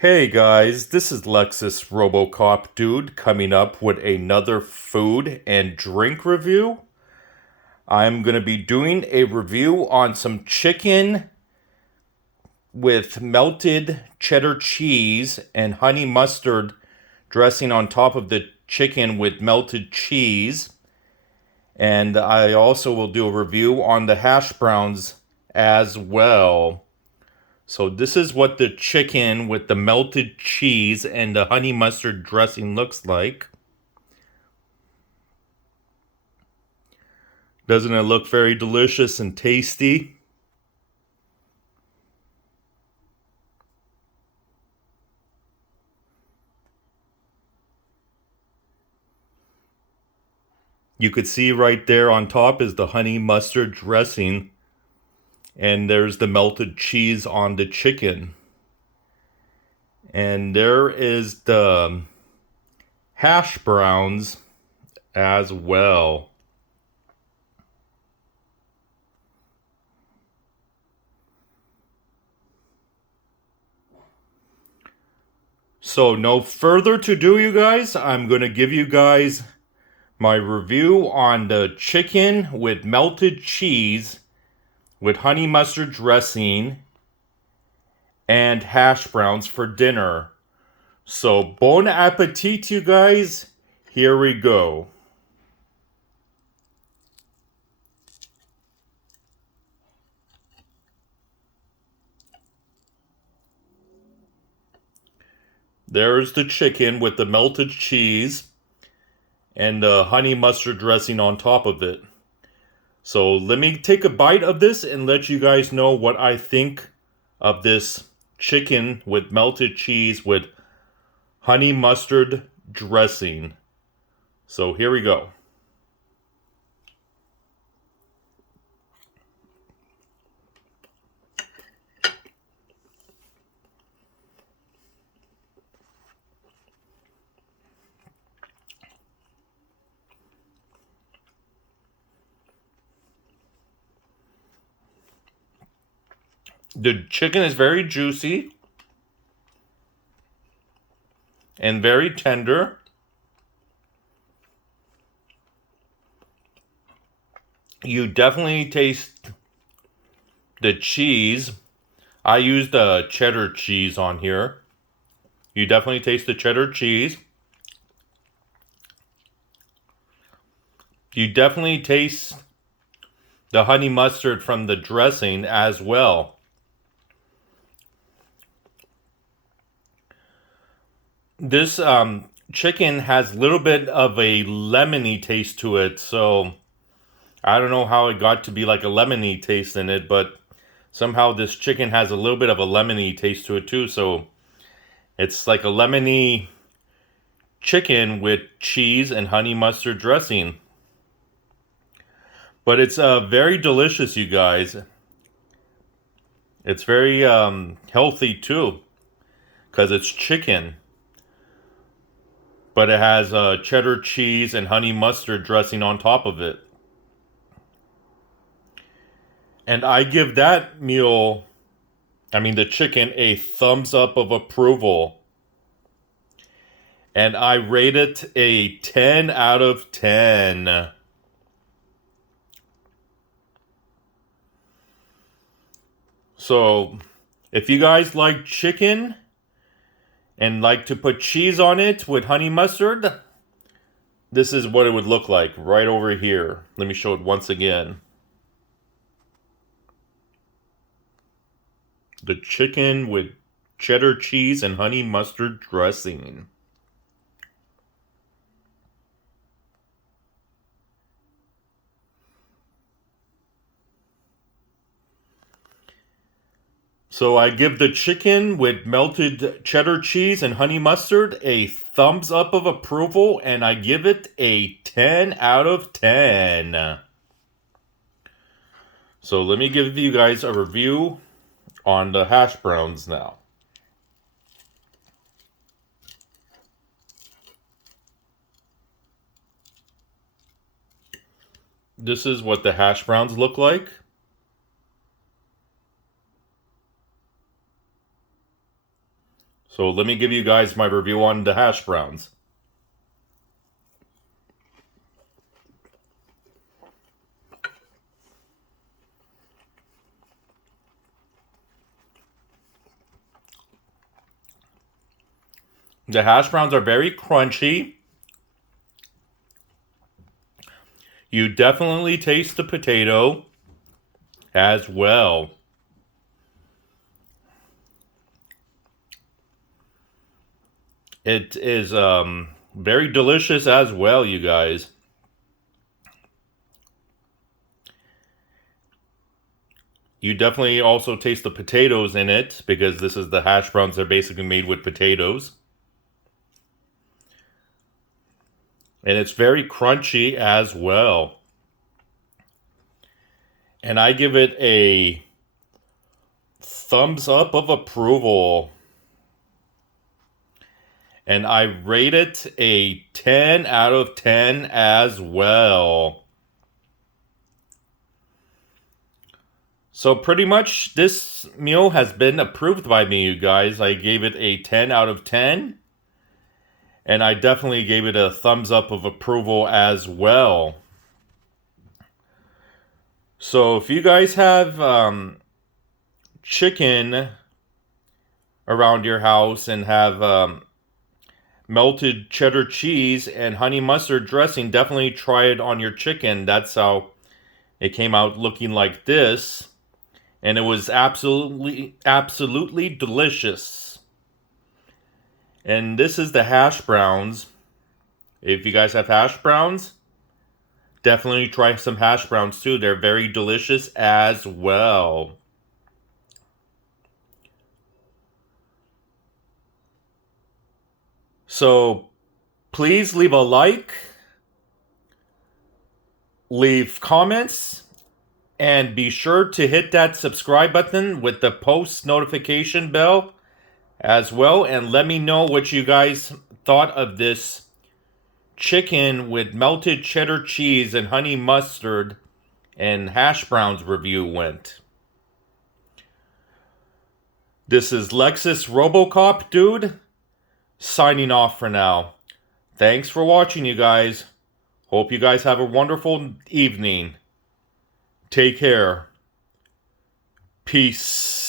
Hey guys, this is Lexus RoboCop Dude coming up with another food and drink review. I'm going to be doing a review on some chicken with melted cheddar cheese and honey mustard dressing on top of the chicken with melted cheese. And I also will do a review on the hash browns as well. So this is what the chicken with the melted cheese and the honey mustard dressing looks like. Doesn't it look very delicious and tasty? You could see right there on top is the honey mustard dressing, and there's the melted cheese on the chicken. And there is the hash browns as well. So no further to do, you guys. I'm going to give you guys my review on the chicken with melted cheese with honey mustard dressing and hash browns for dinner. So bon appetit, you guys. Here we go. There's the chicken with the melted cheese and the honey mustard dressing on top of it. So let me take a bite of this and let you guys know what I think of this chicken with melted cheese with honey mustard dressing. So here we go. The chicken is very juicy and very tender. You definitely taste the cheese. I used cheddar cheese on here. You definitely taste the cheddar cheese. You definitely taste the honey mustard from the dressing as well. This chicken has a little bit of a lemony taste to it, so I don't know how it got to be like a lemony taste in it, but somehow this chicken has a little bit of a lemony taste to it too, so it's like a lemony chicken with cheese and honey mustard dressing. But it's very delicious, you guys. It's very healthy too, because it's chicken. But it has cheddar cheese and honey mustard dressing on top of it. And I give that meal, the chicken, a thumbs up of approval. And I rate it a 10 out of 10. So, if you guys like chicken and like to put cheese on it with honey mustard, this is what it would look like right over here. Let me show it once again. The chicken with cheddar cheese and honey mustard dressing. So I give the chicken with melted cheddar cheese and honey mustard a thumbs up of approval, and I give it a 10 out of 10. So let me give you guys a review on the hash browns now. This is what the hash browns look like. So let me give you guys my review on the hash browns. The hash browns are very crunchy. You definitely taste the potato as well. It is very delicious as well, you guys. You definitely also taste the potatoes in it, because this is the hash browns. They're basically made with potatoes. And it's very crunchy as well. And I give it a thumbs up of approval. And I rate it a 10 out of 10 as well. So pretty much this meal has been approved by me, you guys. I gave it a 10 out of 10. And I definitely gave it a thumbs up of approval as well. So if you guys have chicken around your house and have melted cheddar cheese and honey mustard dressing, definitely try it on your chicken. That's how it came out, looking like this. And it was absolutely delicious. And this is the hash browns. If you guys have hash browns, definitely try some hash browns too. They're very delicious as well. So please leave a like, leave comments, and be sure to hit that subscribe button with the post notification bell as well. And let me know what you guys thought of this chicken with melted cheddar cheese and honey mustard and hash browns review went. This is Lexus RoboCop Dude, signing off for now. Thanks for watching, you guys. Hope you guys have a wonderful evening. Take care. Peace.